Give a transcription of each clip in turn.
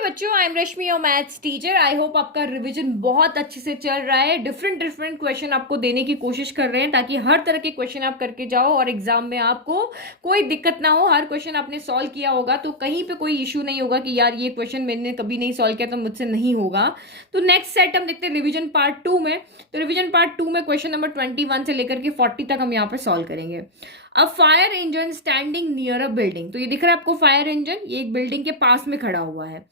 बच्चों, I am Rashmi your maths teacher. I hope आपका revision बहुत अच्छे से चल रहा है। डिफरेंट डिफरेंट क्वेश्चन आपको देने की कोशिश कर रहे हैं ताकि हर तरह के क्वेश्चन आप करके जाओ और एग्जाम में आपको कोई दिक्कत ना हो। हर क्वेश्चन आपने सॉल्व किया होगा तो कहीं पे कोई इशू नहीं होगा कि यार ये क्वेश्चन मैंने कभी नहीं सॉल्व किया तो मुझसे नहीं होगा। तो नेक्स्ट सेट हम देखते हैं रिविजन पार्ट 2 में। तो रिविजन पार्ट 2 में क्वेश्चन नंबर 21 से लेकर के 40 तक हम यहाँ पर सॉल्व करेंगे। अब fire engine standing near a building, तो ये दिख रहा है आपको फायर इंजन, ये एक बिल्डिंग के पास में खड़ा हुआ है।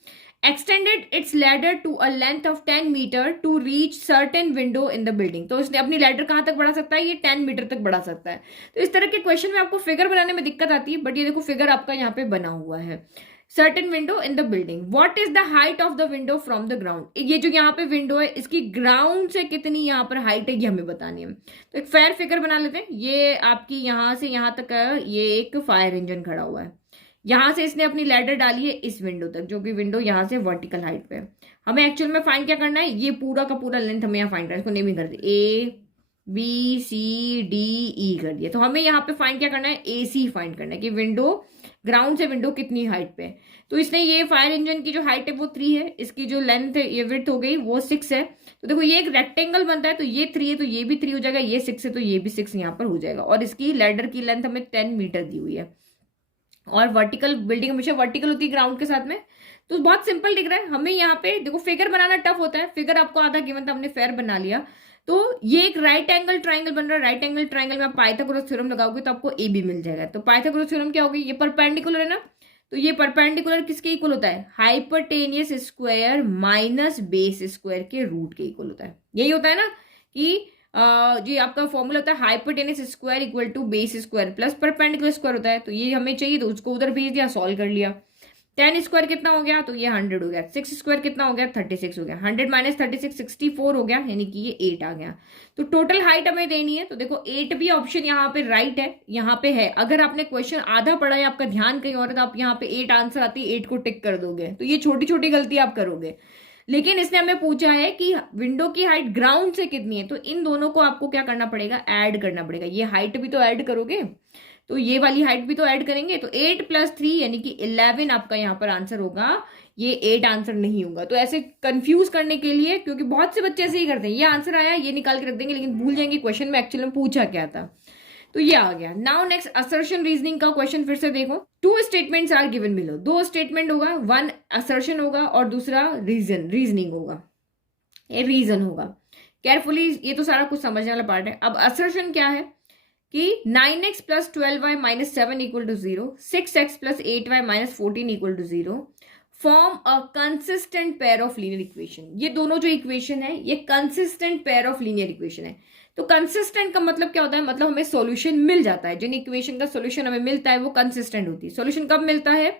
Extended its ladder to a length of 10 metre to reach certain window in the building. तो इसने अपनी लैडर कहां तक बढ़ा सकता है? ये 10 मीटर तक बढ़ा सकता है। तो इस तरह के क्वेश्चन में आपको फिगर बनाने में दिक्कत आती है, बट ये देखो फिगर आपका यहाँ पे बना हुआ है। Certain window in the building, what is the height of the window from the ground. ये जो यहाँ पे विंडो है इसकी ग्राउंड से कितनी यहाँ पर हाइट है ये हमें बतानी है। तो एक फेयर फिगर बना लेते हैं। ये आपकी यहाँ से यहाँ तक ये एक फायर इंजन खड़ा हुआ है। यहां से इसने अपनी लैडर डाली है इस विंडो तक, जो कि विंडो यहां से वर्टिकल हाइट पे है। हमें एक्चुअल में फाइंड क्या करना है? ये पूरा का पूरा लेंथ हमें यहाँ फाइंड करना है। इसको नेमिंग कर दिया, A B C D E कर दिया। तो हमें यहाँ पे फाइंड क्या करना है? ए सी फाइंड करना है कि विंडो ग्राउंड से विंडो कितनी हाइट पे है। तो इसने ये फायर इंजन की जो हाइट है वो 3 है, इसकी जो लेंथ है ये विड्थ हो गई वो 6 है। तो देखो ये एक रेक्टेंगल बनता है, तो ये 3 है तो ये भी 3 हो जाएगा, ये 6 है तो ये भी 6 यहाँ पर हो जाएगा। और इसकी लैडर की लेंथ हमें 10 मीटर दी हुई है। और वर्टिकल बिल्डिंग हमेशा वर्टिकल होती है ग्राउंड के साथ में। तो बहुत सिंपल दिख रहा है हमें। यहाँ पे देखो फिगर बनाना टफ होता है, फिगर आपको आधा गिवन था, हमने फेयर बना लिया। तो ये एक राइट एंगल ट्राइंगल बन रहा है। राइट एंगल ट्राइंगल में आप पाइथागोरस थ्योरम लगाओगे तो आपको ए बी मिल जाएगा। तो पाइथागोरस थ्योरम क्या होगी? ये परपेंडिकुलर है ना, तो ये परपेंडिकुलर किसके इक्वल होता है? Hypotenuse square minus base square के रूट के इक्वल होता है। यही होता है ना कि जो आपका फॉर्मूला होता है hypotenuse square equal to base square plus perpendicular square होता है। तो ये हमें चाहिए तो उसको उधर भेज दिया, सॉल्व कर लिया। 10 स्क्वायर कितना हो गया? तो ये 100 हो गया। 6 स्क्वायर कितना हो गया? 36 हो गया। 100 माइनस 36 64 हो गया, यानी कि ये 8 आ गया। तो टोटल हाइट हमें देनी है। तो देखो 8 भी ऑप्शन यहाँ पे राइट है, यहाँ पे है। अगर आपने क्वेश्चन आधा पढ़ा है, आपका ध्यान कहीं और है, तो आप यहाँ पे 8 आंसर आती है 8 को टिक कर दोगे। तो ये छोटी छोटी गलती आप करोगे। लेकिन इसने हमें पूछा है कि विंडो की हाइट ग्राउंड से कितनी है, तो इन दोनों को आपको क्या करना पड़ेगा? ऐड करना पड़ेगा। ये हाइट भी तो ऐड करोगे, तो ये वाली हाइट भी तो ऐड करेंगे। तो 8 प्लस 3 यानी कि 11 आपका यहाँ पर आंसर होगा। ये 8 आंसर नहीं होगा। तो ऐसे कंफ्यूज करने के लिए, क्योंकि बहुत से बच्चे ऐसे ही करते हैं, ये आंसर आया ये निकाल के रख देंगे, लेकिन भूल जाएंगे क्वेश्चन में एक्चुअली में पूछा क्या था। तो ये आ गया। नाउ नेक्स्ट असर्शन रीजनिंग का क्वेश्चन फिर से देखो। 2 statements are given below. 2 statement होगा, 1 असर्शन होगा और दूसरा रीजनिंग होगा, ये रीजन होगा। केयरफुली ये तो सारा कुछ समझने वाला पार्ट है। अब असर्शन क्या है कि 9x plus 12y minus 7 equal to 0, 6x plus 8y minus 14 equal to 0 form a consistent pair of linear equation. ये दोनों जो इक्वेशन है ये consistent pair of linear equation है। तो कंसिस्टेंट का मतलब क्या होता है? मतलब हमें सॉल्यूशन मिल जाता है। जिन इक्वेशन का सॉल्यूशन हमें मिलता है वो कंसिस्टेंट होती है। सॉल्यूशन कब मिलता है?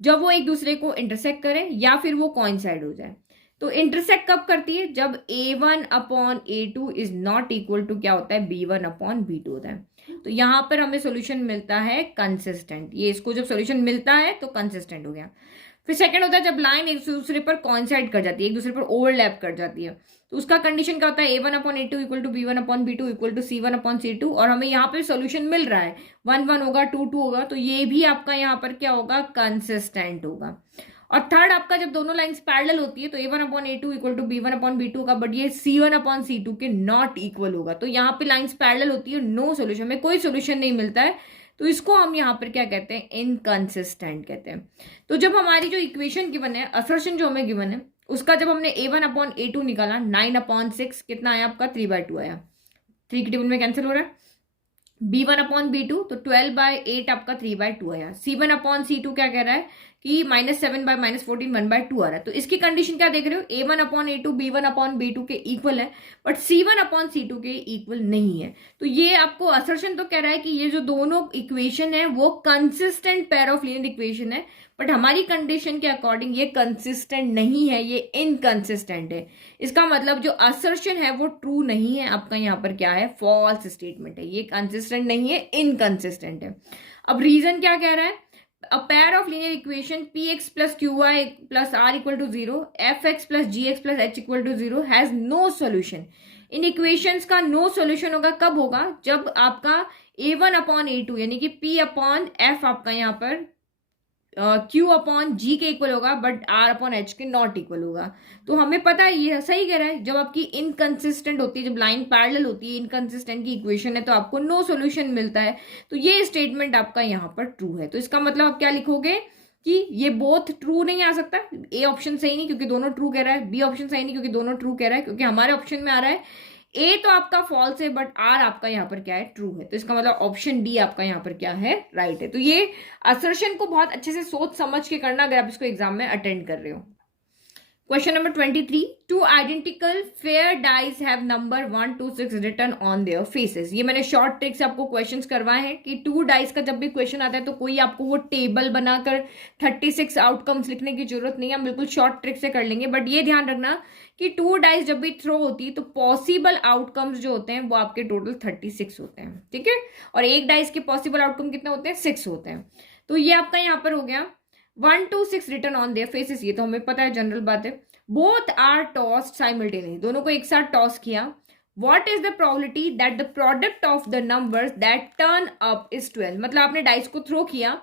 जब वो एक दूसरे को इंटरसेक्ट करें या फिर वो कोइंसाइड हो जाए। तो इंटरसेक्ट कब करती है? जब a1 upon a2 is not equal to क्या होता है? b1 अपॉन b2 होता है। तो यहां पर हमें सॉल्यूशन मिलता है कंसिस्टेंट। ये इसको जब सॉल्यूशन मिलता है तो कंसिस्टेंट हो गया। फिर सेकंड होता है जब लाइन एक दूसरे पर कॉन्साइड कर जाती है, एक दूसरे पर ओवरलैप कर जाती है। तो उसका कंडीशन क्या होता है? a1 upon a2 equal to b1 upon b2 equal to c1 upon c2। और हमें यहाँ पे सॉल्यूशन मिल रहा है 1 1 होगा, 2 2 होगा। तो ये भी आपका यहाँ पर क्या होगा? कंसिस्टेंट होगा। और थर्ड आपका जब दोनों लाइंस पैरेलल होती है तो a1 upon a2 equal to b1 upon b2 होगा, बट ये c1 अपॉन c2 के नॉट इक्वल होगा। तो यहाँ पे लाइंस पैरेलल होती है, नो सोल्यूशन, में कोई सोल्यूशन नहीं मिलता है। तो इसको हम यहाँ पर क्या कहते हैं? इनकंसिस्टेंट कहते हैं। तो जब हमारी जो इक्वेशन गिवन है, असर्शन जो हमें गिवन है, उसका जब हमने a1 अपॉन a2 निकाला, 9 अपॉन 6 कितना आया आपका? 3/2 आया। 3 की टेबल में कैंसिल हो रहा है। b1 अपॉन b2 तो 12/8 आपका 3/2 आया। c1 अपॉन c2 क्या कह रहा है कि माइनस 7 बाय माइनस 14 1/2 आ रहा है। तो इसकी कंडीशन क्या देख रहे हो? a1 upon a2 b1 upon b2 के इक्वल है, बट c1 अपॉन c2 के इक्वल नहीं है। तो ये आपको असर्शन तो कह रहा है कि ये जो दोनों इक्वेशन है वो consistent pair of linear equation है, बट हमारी कंडीशन के अकॉर्डिंग ये कंसिस्टेंट नहीं है, ये इनकंसिस्टेंट है। इसका मतलब जो असर्शन है वो ट्रू नहीं है, आपका यहाँ पर क्या है? फॉल्स स्टेटमेंट है। ये कंसिस्टेंट नहीं है, इनकंसिस्टेंट है। अब रीजन क्या कह रहा है? a pair of linear equation px plus qy plus r equal to 0, fx plus gx plus h equal to 0 has no solution। In equations का नो सॉल्यूशन होगा कब होगा? जब आपका a1 अपॉन a2 यानी कि p अपॉन f आपका यहाँ पर क्यू अपॉन जी के इक्वल होगा, बट आर अपॉन एच के नॉट इक्वल होगा। तो हमें पता है ये सही कह रहा है, जब आपकी इनकंसिस्टेंट होती है, जब लाइन पैरेलल होती है, इनकंसिस्टेंट की इक्वेशन है, तो आपको नो सॉल्यूशन मिलता है। तो ये स्टेटमेंट आपका यहाँ पर ट्रू है। तो इसका मतलब आप क्या लिखोगे कि ये बोथ ट्रू नहीं आ सकता, ए ऑप्शन सही नहीं क्योंकि दोनों ट्रू कह रहा है, बी ऑप्शन सही नहीं क्योंकि दोनों ट्रू कह रहा है, क्योंकि हमारे ऑप्शन में आ रहा है ए तो आपका फॉल्स है बट आर आपका यहाँ पर क्या है, ट्रू है। तो इसका मतलब ऑप्शन डी आपका यहाँ पर क्या है, राइट है। तो ये असर्शन को बहुत अच्छे से सोच समझ के करना अगर आप इसको एग्जाम में अटेंड कर रहे हो। Question number 23, two identical fair dice have number 1 to 6 written on their faces. ये मैंने शॉर्ट ट्रिक से आपको क्वेश्चंस करवाए हैं कि 2 डाइस का जब भी क्वेश्चन आता है तो कोई आपको वो टेबल बनाकर 36 आउटकम्स लिखने की जरूरत नहीं है, हम बिल्कुल शॉर्ट ट्रिक से कर लेंगे। बट ये ध्यान रखना कि 2 डाइस जब भी थ्रो होती है तो पॉसिबल आउटकम्स जो होते हैं वो आपके टोटल 36 होते हैं, ठीक है। और एक डाइस के पॉसिबल आउटकम कितने होते हैं, 6 होते हैं। तो ये आपका यहाँ पर हो गया 1 to 6 written on their faces, ये तो हमें पता है, जनरल बात है। बोथ आर टॉस्ड साइमल्टेनियसली, दोनों को एक साथ टॉस किया। What is the probability that the product of the numbers that turn up is 12। मतलब आपने डाइस को थ्रो किया,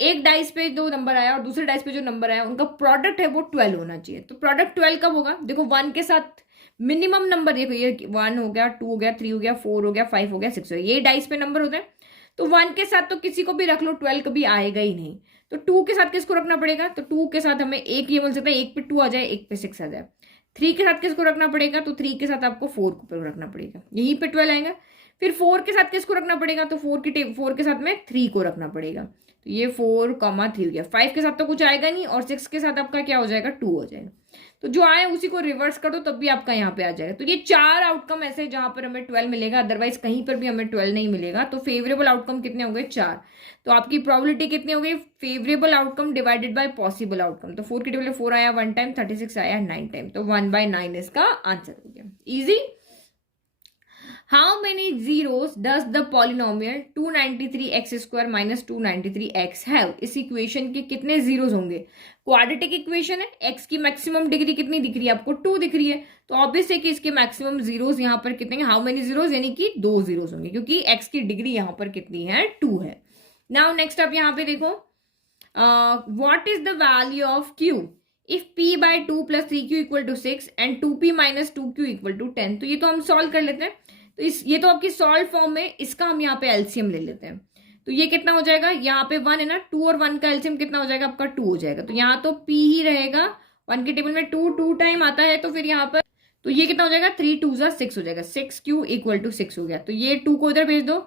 एक डाइस पे जो नंबर आया और दूसरे डाइस पे जो नंबर आया उनका प्रोडक्ट है वो 12 होना चाहिए। तो प्रोडक्ट 12 कब होगा, देखो 1 के साथ मिनिमम नंबर, देखो ये 1 हो गया, 2 हो गया, 3 हो गया, 4 हो गया, 5 हो गया, 6 हो गया, ये डाइस पे नंबर होते हैं। तो 1 के साथ तो किसी को भी रख लो, 12 कभी आएगा ही नहीं। तो 2 के साथ किसको रखना पड़ेगा, तो 2 के साथ हमें एक ये मिल सकता है, एक पे 2 आ जाए, एक पे 6 आ जाए। 3 के साथ किसको रखना पड़ेगा, तो 3 के साथ आपको 4 को रखना पड़ेगा, यहीं पे 12 आएगा। फिर 4 के साथ किसको रखना पड़ेगा, तो 4 के साथ में 3 को रखना पड़ेगा, तो ये 4, 3 हो गया। 5 के साथ तो कुछ आएगा नहीं और 6 के साथ आपका क्या हो जाएगा, 2 हो जाएगा। तो जो आए उसी को रिवर्स कर दो तब भी आपका यहाँ पे आ जाएगा। तो ये 4 आउटकम ऐसे जहां पर हमें 12 मिलेगा, अदरवाइज कहीं पर भी हमें 12 नहीं मिलेगा। तो फेवरेबल आउटकम कितने हो गए, 4। तो आपकी प्रोबेबिलिटी कितनी हो गई, favourable outcome divided by possible outcome. तो 4 की टेबल 4 आया 1 टाइम, 36 आया 9 टाइम, तो 1/9 इसका आंसर हो गया। Easy. How many zeros does the polynomial 293x² minus 293x have? इस इक्वेशन के कितने जीरोस होंगे, क्वाड्रेटिक इक्वेशन है, x की मैक्सिमम डिग्री कितनी दिख रही है आपको, 2 दिख रही है। तो ऑब्वियस है कि इसके मैक्सिमम जीरोस यहाँ पर कितने हैं, हाउ मेनी जीरोस, यानी कि 2 जीरोस होंगे, क्योंकि x की डिग्री यहाँ पर कितनी है, 2 है। नाउ नेक्स्ट आप यहाँ पे देखो, what is the value of q if p by 2 plus 3q equal to 6 and 2p minus 2q equal to 10। तो ये तो हम सॉल्व कर लेते हैं। तो ये तो आपकी सॉल्व फॉर्म में, इसका हम यहाँ पे एलसीएम ले लेते हैं। तो ये कितना हो जाएगा, यहाँ पे 1 है ना, 2 और 1 का एलसीएम कितना हो जाएगा आपका, 2 हो जाएगा। तो यहाँ तो p ही रहेगा, 1 के टेबल में 2 टाइम आता है, तो फिर यहाँ पर तो ये कितना हो जाएगा, 3 2 6 हो जाएगा, 6q इक्वल टू 6 हो गया। तो ये 2 को इधर भेज दो,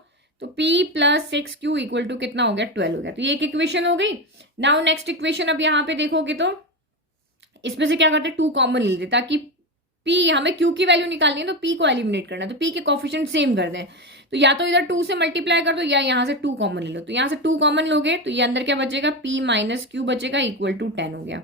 तो p plus 6q equal to कितना हो गया, 12 हो गया। तो ये एक इक्वेशन हो गई। नाउ नेक्स्ट इक्वेशन अब यहाँ पे देखोगे तो इसमें से क्या करते हैं, 2 कॉमन ले लेते, ताकि p, हमें q की वैल्यू निकालनी है तो p को एलिमिनेट करना है, तो p के कोफिशिएंट सेम कर दें। तो या तो इधर 2 से मल्टीप्लाई कर दो या यहाँ से 2 कॉमन ले लो। तो यहाँ से 2 कॉमन लोगे तो ये अंदर क्या बचेगा, p माइनस q बचेगा इक्वल टू 10 हो गया।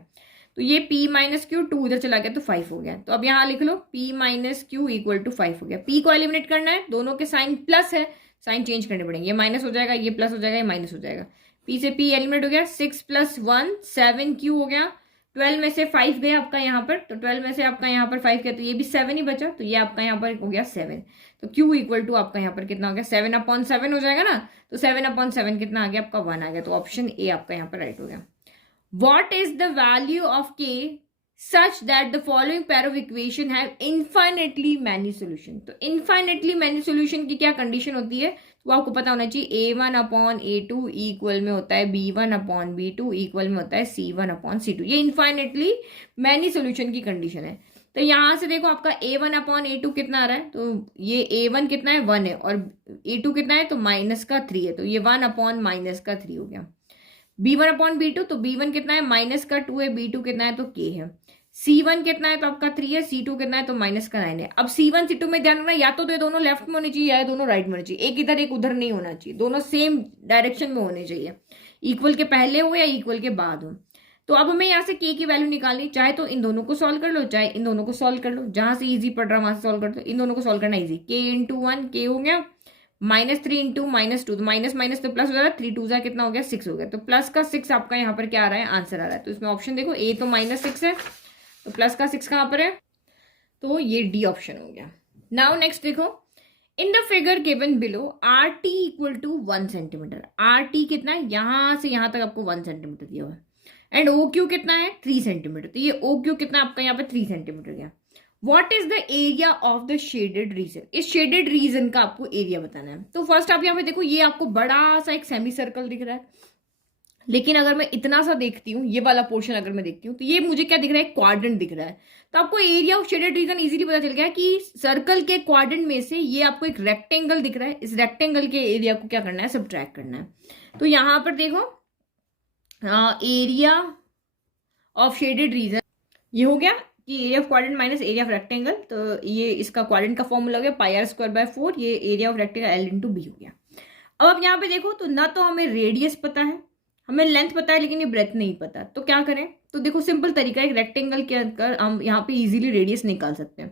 तो ये p माइनस क्यू 2 इधर चला गया तो 5 हो गया। तो अब यहाँ लिख लो p minus q equal to 5 हो गया। p को एलिमिनेट करना है, दोनों के साइन प्लस है, साइन चेंज करने पड़ेंगे, ये माइनस हो जाएगा, ये प्लस हो जाएगा, ये माइनस हो जाएगा। p से p एलिमिनेट हो गया, 6 + 1 7q हो गया। 12 में से 5 गया आपका यहाँ पर, तो 12 में से आपका यहाँ पर 5 गया, तो ये भी 7 ही बचा, तो ये आपका यहाँ पर हो गया 7। तो q इक्वल टू आपका यहाँ पर कितना हो गया, 7/7 हो जाएगा ना। तो 7/7 कितना आ गया आपका, 1 आ गया। तो ऑप्शन ए आपका यहाँ पर राइट हो गया। What is the value of k such that the following pair of equation have infinitely many solution। तो infinitely many solution की क्या कंडीशन होती है, तो आपको पता होना चाहिए a1/a2 इक्वल में होता है b1/b2 इक्वल में होता है c1/c2। ये infinitely many solution की कंडीशन है। तो यहां से देखो आपका a1/a2 कितना आ रहा है, तो ये a1 कितना है, 1 है, और a2 कितना है, तो -3 है, तो ये 1/-3 हो गया। b1/b2, तो b1 कितना है, -2 है, b2 कितना है, तो k है। c1 कितना है, तो आपका 3 है, c2 कितना है, तो -9 है। अब c1 c2 में ध्यान रखना, या तो ये दोनों लेफ्ट में होने चाहिए या दोनों राइट में होने चाहिए, एक इधर एक उधर नहीं होना चाहिए, दोनों सेम डायरेक्शन में होने चाहिए, इक्वल के पहले हो या इक्वल के बाद हो। तो अब हमें यहाँ से k की वैल्यू निकालनी, चाहे तो इन दोनों को सॉल्व कर लो, चाहे इन दोनों को सॉल्व कर लो, जहां से इजी पड़ रहा है वहां से सॉल्व कर दो। इन दोनों को सॉल्व करना इजी, k × 1 k हो गया, -3 × -2, तो माइनस तो प्लस हो जाएगा, 3 2 कितना हो गया, 6 हो गया। तो प्लस का 6 आपका यहाँ पर क्या आ रहा है, आंसर आ रहा है। तो इसमें ऑप्शन देखो, a तो -6 है, तो प्लस का 6 कहाँ पर है, तो ये डी ऑप्शन हो गया। नाउ नेक्स्ट देखो, in the figure given below R T equal to 1 centimetre, R T कितना है, यहां से यहां तक आपको 1 सेंटीमीटर दिया हुआ है, एंड ओ क्यू कितना है 3 सेंटीमीटर, तो ये ओ क्यू कितना आपका यहाँ पे 3 सेंटीमीटर गया। What is the area of the shaded region, इस शेडेड रीजन का आपको एरिया बताना है। तो फर्स्ट आप यहाँ पे देखो, ये आपको बड़ा सा एक सेमी सर्कल दिख रहा है, लेकिन अगर मैं इतना सा देखती हूँ, ये वाला पोर्शन अगर मैं देखती हूँ, तो ये मुझे क्या दिख रहा है, क्वाड्रेंट दिख रहा है। तो आपको area of shaded region easily पता चल गया कि सर्कल के क्वाड्रेंट में से ये आपको एक रेक्टेंगल दिख रहा है, इस रेक्टेंगल के एरिया को क्या करना है, सब्ट्रैक्ट करना है। तो यहां पर देखो एरिया ऑफ शेडेड रीजन ये हो गया कि area of quadrant minus area of rectangle, तो ये इसका क्वाड्रेंट का फॉर्मूला हो गया पाई आर स्क्वायर बाय 4, ये area of rectangle l into b हो गया। अब आप यहाँ पे देखो, तो ना तो हमें रेडियस पता है, हमें लेंथ पता है, लेकिन ये ब्रेथ नहीं पता, तो क्या करें। तो देखो सिंपल तरीका है, एक रेक्टेंगल के अंदर हम यहाँ पे इजीली रेडियस निकाल सकते हैं।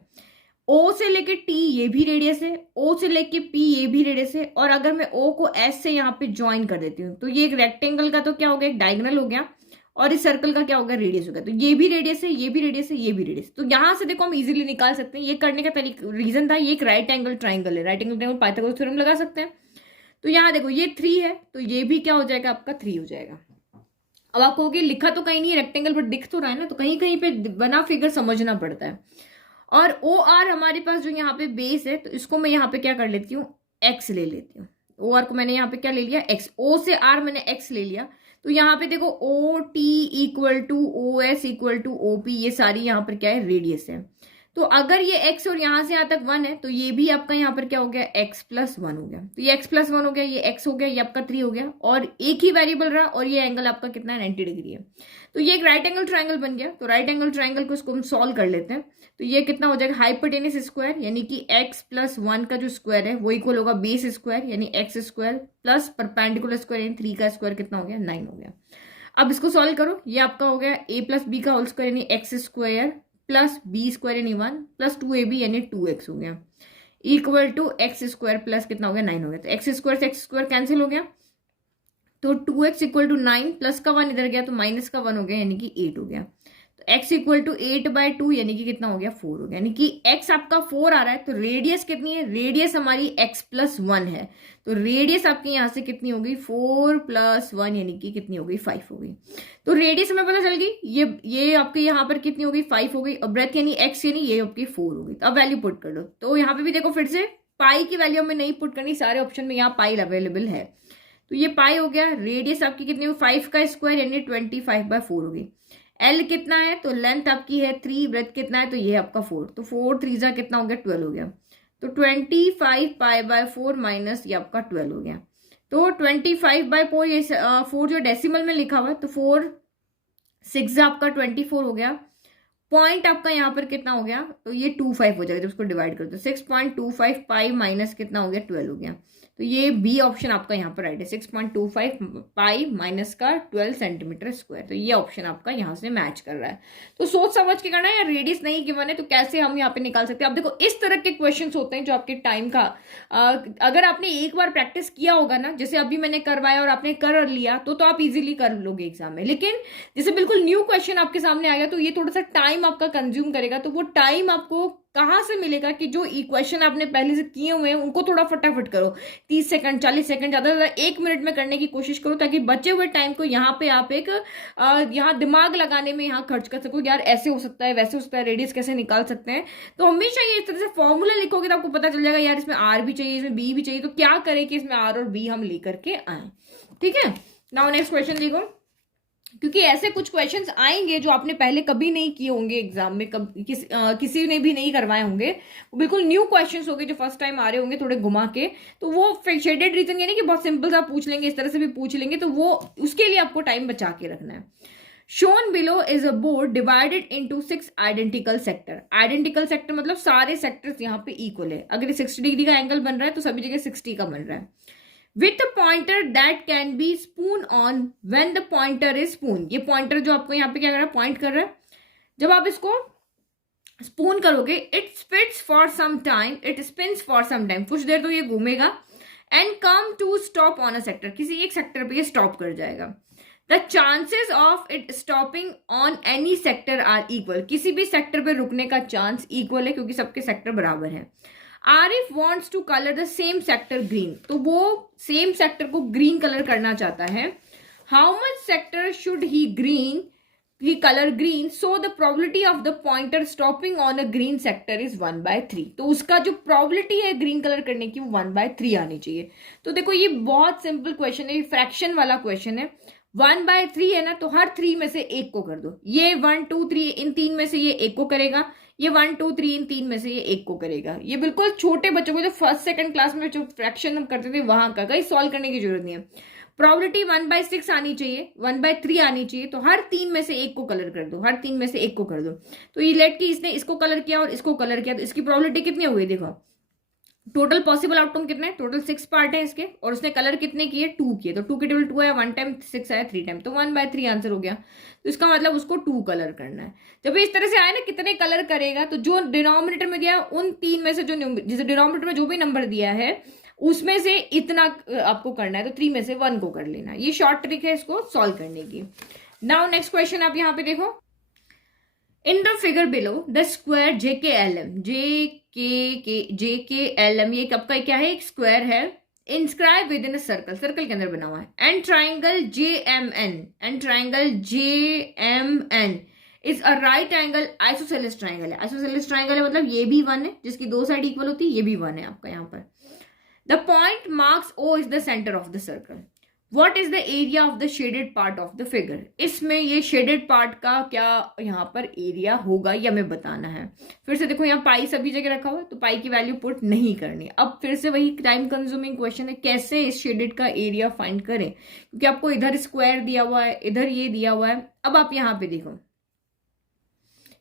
ओ से लेके टी ये भी रेडियस है, ओ से लेके पी ये भी रेडियस है, और अगर मैं ओ को एस से यहाँ पे ज्वाइन कर देती हूँ, तो ये एक रेक्टेंगल का तो क्या हो गया, एक डायगोनल हो गया, और इस सर्कल का क्या होगा, रेडियस होगा। तो ये भी रेडियस है, ये भी रेडियस है, ये भी रेडियस, तो यहां से देखो हम इजीली निकाल सकते हैं। ये करने का तरीका रीजन था, ये एक राइट एंगल ट्राइंगल है, right angle triangle Pythagoras theorem लगा सकते हैं। तो यहाँ देखो ये 3 है, तो ये भी क्या हो जाएगा, आपका 3 हो जाएगा। अब आप कहोगे लिखा तो कहीं नहीं रेक्टेंगल पर दिख तो रहा है ना, तो कहीं कहीं पे बना फिगर समझना पड़ता है। और ओ आर हमारे पास जो यहाँ पे बेस है, तो इसको मैं यहाँ पे क्या कर लेती हूँ, एक्स ले लेती हूँ। ओ आर को मैंने यहाँ पे क्या ले लिया, एक्स, ओ से आर मैंने एक्स ले लिया। तो यहाँ पे देखो O T equal to O S equal to O P, ये सारी यहाँ पर क्या है, रेडियस है। तो अगर ये x और यहां से यहां तक 1 है, तो ये भी आपका यहाँ पर क्या हो गया, x प्लस 1 हो गया। तो ये x प्लस 1 हो गया, ये x हो गया, ये आपका 3 हो गया, और एक ही वेरिएबल रहा, और ये एंगल आपका कितना है, 90 डिग्री है। तो ये एक राइट एंगल ट्राइंगल बन गया। तो राइट एंगल ट्राइंगल को इसको हम सॉल्व कर लेते हैं। तो ये कितना हो जाएगा, हाइपोटेनस स्क्वायर यानी कि x प्लस 1 का जो स्क्वायर है वो इक्वल होगा बेस स्क्वायर यानी x square plus perpendicular square यानी 3 का स्क्वायर कितना हो गया, 9 हो गया। अब इसको सॉल्व करो, ये आपका हो गया a प्लस बी का होल स्क्वायर यानी x square plus b square यानी 1 प्लस 2ab यानी 2x हो गया, equal to x square plus कितना हो गया, 9 हो गया। तो एक्स स्क्वायर से एक्स स्क्वायर कैंसिल हो गया, तो 2x इक्वल टू 9 प्लस का 1 इधर गया, तो माइनस का 1 हो गया यानी कि 8 हो गया। तो x इक्वल टू 8/2 यानी कि कितना हो गया, 4 हो गया। यानी कि x आपका 4 आ रहा है, तो रेडियस कितनी है, रेडियस हमारी x प्लस 1 है। तो रेडियस आपकी यहाँ से कितनी होगी, 4 प्लस 1 यानी कि कितनी हो गई, 5 हो गई। तो रेडियस हमें पता चल गई, ये आपके यहाँ पर कितनी हो गई, 5 हो गई, और ब्रेथ यानी x यानी ये आपकी 4 हो गई। तो अब वैल्यू पुट कर लो। तो यहाँ पे भी देखो फिर से पाई की वैल्यू हमें नहीं पुट करनी, सारे ऑप्शन में यहाँ पाई अवेलेबल है। तो ये पाई हो गया, रेडियस आपकी कितनी हो, 5 का स्क्वायर यानी 25/4 होगी। एल कितना है, तो लेंथ आपकी है 3, ब्रेथ कितना है, तो ये आपका 4, तो 4 3 जा कितना हो गया, 12 हो गया। तो 25π/4 माइनस ये आपका 12 हो गया। तो 25/4 ये 4 जो डेसिमल में लिखा हुआ है, तो 4 6 आपका 24 हो गया। पॉइंट आपका यहाँ पर कितना हो गया, तो ये 25 हो जाएगा जब उसको डिवाइड कर दो। 6.25 पाई माइनस कितना हो गया, 12 हो गया। तो ये बी ऑप्शन आपका यहाँ पर राइट है, 6.25 पाई माइनस का 12 सेंटीमीटर स्क्वायर। तो ये ऑप्शन आपका यहाँ से मैच कर रहा है। तो सोच समझ के करना है, या रेडियस नहीं गिवन है तो कैसे हम यहाँ पे निकाल सकते हैं। आप देखो इस तरह के क्वेश्चंस होते हैं जो आपके टाइम का अगर आपने एक बार प्रैक्टिस किया होगा ना, जैसे अभी मैंने करवाया और आपने कर लिया, तो आप इजीली कर लोगे एग्जाम में। लेकिन जैसे बिल्कुल न्यू क्वेश्चन आपके सामने आ गया, तो ये थोड़ा सा टाइम आपका कंज्यूम करेगा। तो वो टाइम आपको कहाँ से मिलेगा कि जो इक्वेशन आपने पहले से किए हुए हैं उनको थोड़ा फटाफट करो, 30 सेकंड 40 सेकंड ज़्यादा से ज़्यादा 1 मिनट में करने की कोशिश करो, ताकि बचे हुए टाइम को यहाँ पे आप एक यहाँ दिमाग लगाने में यहाँ खर्च कर सको। यार ऐसे हो सकता है, वैसे हो सकता है, रेडियस कैसे निकाल सकते हैं। तो हमेशा ये इस तरह से फॉर्मूला लिखोगे तो आपको पता चल जाएगा, यार इसमें आर भी चाहिए, इसमें बी भी चाहिए, तो क्या करें कि इसमें आर और बी हम लेकर के आए। ठीक है, नाउ नेक्स्ट क्वेश्चन देखो, क्योंकि ऐसे कुछ क्वेश्चंस आएंगे जो आपने पहले कभी नहीं किए होंगे एग्जाम में, किसी ने भी नहीं करवाए होंगे, वो बिल्कुल न्यू क्वेश्चंस होंगे जो फर्स्ट टाइम आ रहे होंगे थोड़े घुमा के। तो वो शेडेड रीजन यानी कि बहुत सिंपल सा पूछ लेंगे, इस तरह से भी पूछ लेंगे, तो वो उसके लिए आपको टाइम बचा के रखना है। Shown below is a board divided into 6 identical sector. Identical sector मतलब सारे सेक्टर्स यहाँ पे इक्वल है। अगर 60 डिग्री का एंगल बन रहा है तो सभी जगह 60 का बन रहा है। With a pointer that can be spoon on when the pointer is spoon. ये पॉइंटर जो आपको यहाँ पे क्या कर रहा है, पॉइंट कर रहा है, जब आप इसको स्पून करोगे it spins for some time, it spins for some time, कुछ देर तो ये घूमेगा, and come to stop on a sector, किसी एक सेक्टर पे ये स्टॉप कर जाएगा। The chances of it stopping on any sector are equal. किसी भी सेक्टर पे रुकने का चांस इक्वल है क्योंकि सबके सेक्टर बराबर है। Arif wants to colour the same sector green, तो वो सेम सेक्टर को ग्रीन कलर करना चाहता है. How much sector should he colour green so the probability of the pointer stopping on a green sector is 1/3. तो उसका जो प्रोबेबिलिटी है ग्रीन कलर करने की वो 1/3 आनी चाहिए. तो देखो ये बहुत सिंपल क्वेश्चन है, फ्रैक्शन वाला क्वेश्चन है. 1/3 है ना, तो हर 3 में से एक को कर दो. ये 1 2 3 इन 3 में से ये एक को करेगा, ये 1 2 3 इन 3 में से ये एक को करेगा. ये बिल्कुल छोटे बच्चों को जो फर्स्ट सेकंड क्लास में जो फ्रैक्शन हम करते थे वहां का, कहीं सॉल्व करने की जरूरत नहीं है. प्रोबेबिलिटी 1/6 आनी चाहिए, 1/3 आनी चाहिए. तो हर 3 में से एक को कलर कर दो, हर 3 में से एक को कर दो. तो ये लेट कि इसने इसको कलर किया और इसको कलर किया, तो इसकी प्रोबेबिलिटी कितनी हो गई देखो. टोटल पॉसिबल आउटकम कितने हैं, टोटल 6 पार्ट है इसके, और उसने कलर कितने किए, 2 किए. तो 2 के टेबल 2 आया, 1 टाइम 6 आया, 3 टाइम, तो 1/3 आंसर हो गया. तो इसका मतलब उसको 2 कलर करना है. जब इस तरह से आया ना कितने कलर करेगा, तो जो डिनोमिनेटर में दिया उन 3 में से जो जिसे डिनोमिनेटर में जो भी नंबर दिया है उसमें से इतना आपको करना है. तो 3 में से 1 को कर लेना. ये शॉर्ट ट्रिक है इसको सॉल्व करने की. नाउ नेक्स्ट क्वेश्चन आप यहाँ पे देखो. In the figure below the square JKLM, JKLM ये आपका क्या है, एक स्क्वायर है. Inscribe with in circle, circle के अंदर बना हुआ है. And triangle JMN is a right angle isosceles triangle है. आइसोसेलेस ट्राइंगल है मतलब ये भी 1 है जिसकी 2 साइड इक्वल होती है, ये भी 1 है आपका यहाँ पर. The point marks O is the centre of the circle. What is the area of the shaded part of the figure? इसमें ये shaded part का क्या यहाँ पर एरिया होगा या हमें बताना है. फिर से देखो यहाँ पाई सभी जगह रखा हुआ है, तो पाई की वैल्यू पुट नहीं करनी. अब फिर से वही टाइम कंज्यूमिंग क्वेश्चन है, कैसे इस शेडेड का एरिया फाइंड करें, क्योंकि आपको इधर स्क्वायर दिया हुआ है, इधर ये दिया हुआ है. अब आप यहाँ पे देखो,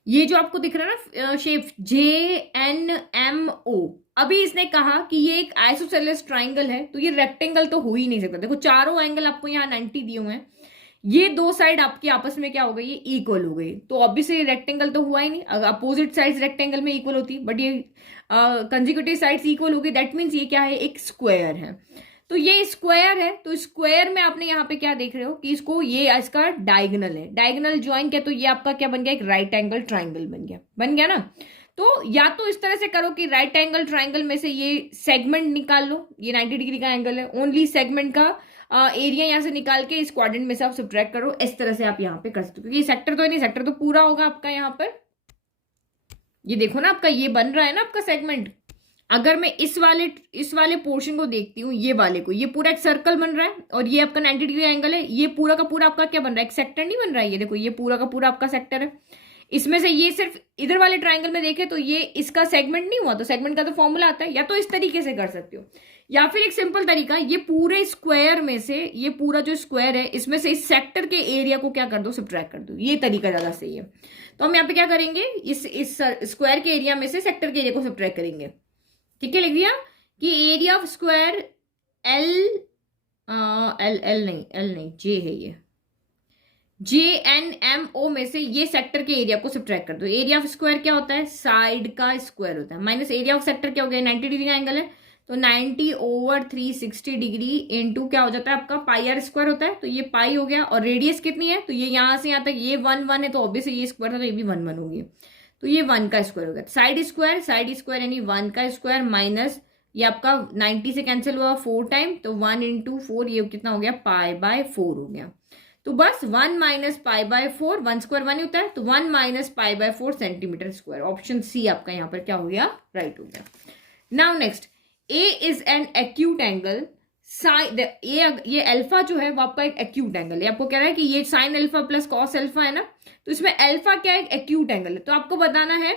ये जो आपको दिख रहा है ना शेप JNMO, अभी इसने कहा कि ये एक आइसोसेलेस ट्राइंगल है, तो ये रेक्टेंगल तो हो ही नहीं सकता. देखो चारों एंगल आपको यहाँ 90 दिए हुए हैं, ये 2 साइड आपकी आपस में क्या हो गई, ये इक्वल हो गई. तो ऑब्वियसली रेक्टेंगल तो हुआ ही नहीं. अगर अपोजिट साइड्स रेक्टेंगल में इक्वल होती, बट ये कंसेक्यूटिव साइड्स इक्वल हो गई. दैट मीन्स ये क्या है, एक स्क्वायर है. तो ये स्क्वायर है, तो स्क्वायर में आपने यहाँ पे क्या देख रहे हो कि इसको ये इसका डायगोनल है, डायगोनल ज्वाइन किया, तो ये आपका क्या बन गया, एक राइट एंगल ट्राइंगल बन गया ना. तो या तो इस तरह से करो कि राइट एंगल ट्राइंगल में से ये सेगमेंट निकाल लो, ये 90 डिग्री का एंगल है, ओनली सेगमेंट का एरिया यहाँ से निकाल के इस क्वाड्रेंट में से आप सब्ट्रैक्ट करो. इस तरह से आप यहाँ पे कर सकते हो, क्योंकि ये सेक्टर तो नहीं, सेक्टर तो पूरा होगा आपका. यहाँ पर ये देखो ना आपका ये बन रहा है ना आपका सेगमेंट. अगर मैं इस वाले पोर्शन को देखती हूँ, ये वाले को, ये पूरा एक सर्कल बन रहा है और ये आपका 90 डिग्री एंगल है. ये पूरा का पूरा आपका क्या बन रहा है, एक सेक्टर नहीं बन रहा है. ये देखो ये पूरा का पूरा आपका सेक्टर है. इसमें से ये सिर्फ इधर वाले ट्राइंगल में देखे तो ये इसका सेगमेंट नहीं हुआ, तो सेगमेंट का तो फॉर्मूला आता है. या तो इस तरीके से कर सकते हो, या फिर एक सिंपल तरीका, ये पूरे स्क्वायर में से, ये पूरा जो स्क्वायर है इसमें से इस सेक्टर के एरिया को क्या कर दो, सब्ट्रैक्ट कर दो. ये तरीका ज्यादा सही है. तो हम यहाँ पे क्या करेंगे, इस स्क्वायर के एरिया में से सेक्टर के एरिया को सब्ट्रैक्ट करेंगे. ठीक है, लिख दिया कि एरिया ऑफ स्क्वायर एल नहीं जे है, ये JNMO में से ये सेक्टर के एरिया को सब्ट्रैक्ट कर दो. एरिया ऑफ स्क्वायर क्या होता है, साइड का स्क्वायर होता है, माइनस एरिया ऑफ सेक्टर क्या हो गया, 90 डिग्री का एंगल है, तो 90/360 डिग्री इंटू क्या हो जाता है आपका पाई R² होता है. तो ये पाई हो गया, और रेडियस कितनी है, तो ये यहाँ से यहाँ तक ये 1 है, तो ऑब्वियसली ये स्क्वायर था तो ये भी 1 होगी. तो ये 1 का स्क्वायर हो गया. साइड स्क्वायर यानी 1 का स्क्वायर माइनस ये आपका 90 से कैंसिल हुआ 4 टाइम, तो 1 × 4 ये कितना हो गया, π/4 हो गया. तो बस 1 - π/4, 1 स्क्वायर 1 ही होता है, तो 1 - π/4 सेंटीमीटर स्क्वायर. ऑप्शन सी आपका यहाँ पर क्या हो गया, राइट हो गया. Now next, A is an acute angle. ये अल्फा जो है वो आपका एक एक्यूट एंगल है. आपको कह रहा है कि ये sine alpha plus cos alpha है ना, तो इसमें अल्फा क्या है, एक एक्यूट एंगल है. तो आपको बताना है